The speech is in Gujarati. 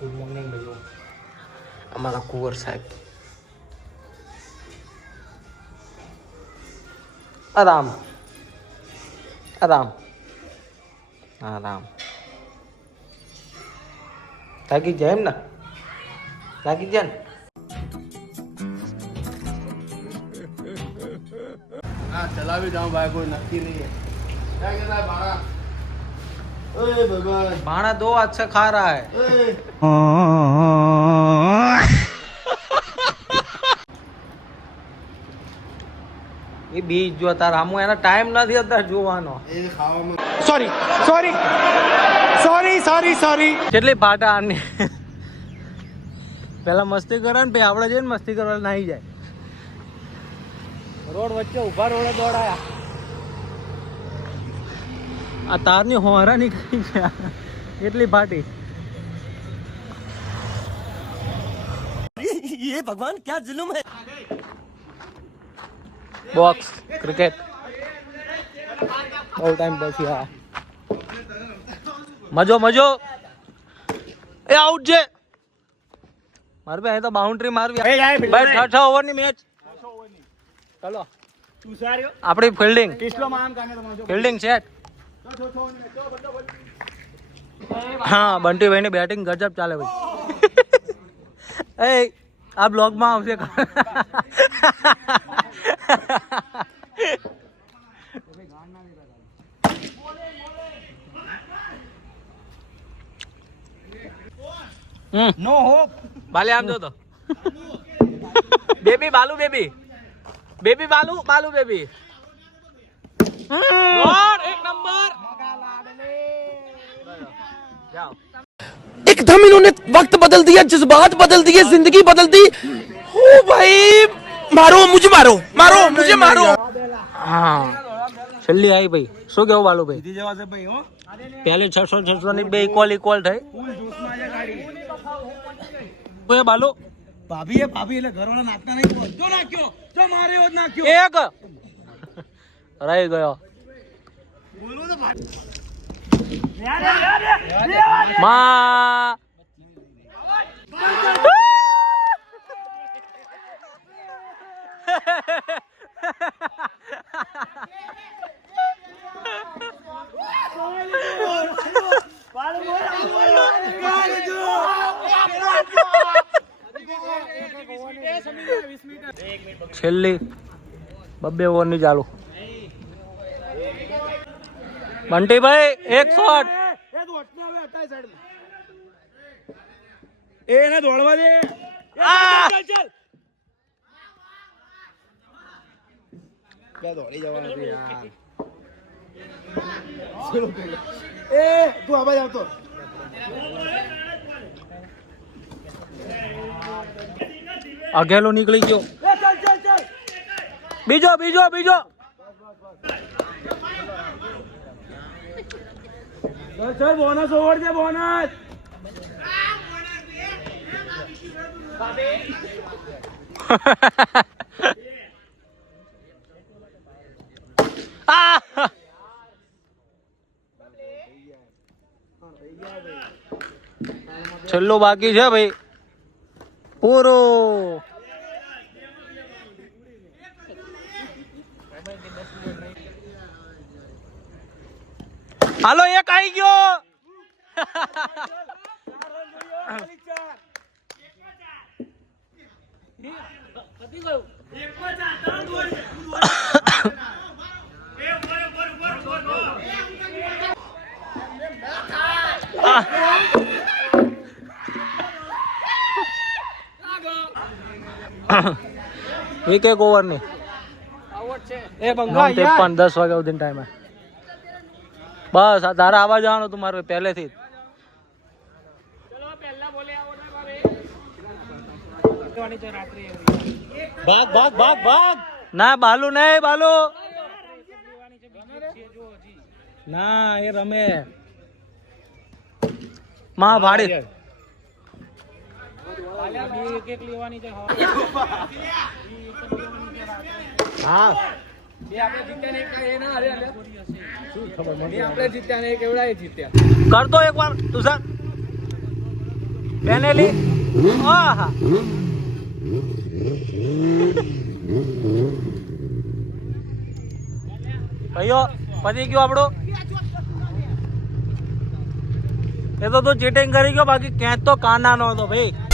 ગુડ મોર્નિંગ ભાઈઓ. અમારા કુંવર સાહેબ આરામ આરામ આરામ. થાકી જાય એમ ને, થાકી જાય ને. હા ચલાવી જાઉં ભાઈ, કોઈ નક્કી નહીં. क्या कहता है भाड़ा? ओए भगवान, भाड़ा 2 हाथ से खा रहा है. એ બીજ જો તાર આમો એનો ટાઈમ નથી અત્યારે જોવાનો. એ ખાવામાં sorry sorry sorry sorry sorry. કેટલી ભાટા આની. પેલા મસ્તી કરે ને પછી આપણે જઈને મસ્તી કરવા નાહી જાય. રોડ વચ્ચે ઉભા રોડે દોડાયા. આ તારની હોરા નીકળી ગયા. કેટલી ભાટી. ये भगवान क्या जुल्म है. બોક્સ ક્રિકેટ બહુ ટાઈમ પછી. હા મજો મજો. એ આઉટ છે મારે ભાઈ. તો બાઉન્ડ્રી મારવી ભાઈ. 6 ઓવરની મેચ. ચલો આપણી ફિલ્ડિંગ ફિલ્ડિંગ સેટ. હા બંટીભાઈ ની બેટિંગ ગજબ ચાલે ભાઈ. એ આ બ્લોગમાં આવશે. નો હોપ. બાલે આમ જો તો. બેબી બાલુ બેબી બેબી બાલુ બાલુ બેબી. એક નંબર. જાઓ. एकदम इन्होंने वक्त बदल दिया, जज्बात बदल दिए, जिंदगी बदल दी. ओ भाई मारो मुझे, मारो मारो मुझे, मारो. હા છેલ્લી આવી ભાઈ. શું કેવું બાલુ ભાઈ? પહેલી 600 ની બે ઇક્વલ થઈ. બાલુ ભાભી એટલે ઘરવાળા નાખતા નહીં. જો નાખ્યો, જો મારે જ નાખ્યો. એક રહી ગયો. માં છેલ્લી 2 ઓવરની ચાલુ. બંટીભાઈ એક શોટ. એને દોડવા દે. દોડી જવાનું યાર. એ તું આવાજ આવતો. અઘેલો નીકળી ગયો. બીજો બીજો બીજો. ચલ બોનસ ઓવર છે, બોનસ. છેલ્લું બાકી છે ભાઈ. પૂરો. હાલો એક આવી ગયો. એક ઓવર ની 53 10 વાગ્યા સુધી ટાઈમ. બસ આ તારા આવા જવાનું તું મારું પહેલેથી. ભાગ ભાગ ભાગ ભાગ. ના બાલુ નહીં, બાલુ ના એ રમે. માં ભાડી. હા કરતો એક વાર તુષાર. પેનેલી આહા ભાઈઓ પતી ગયો આપણો એ તો તું ચીટિંગ કરી ગયો બાકી ક્યાંક તો કાના નો હતો ભાઈ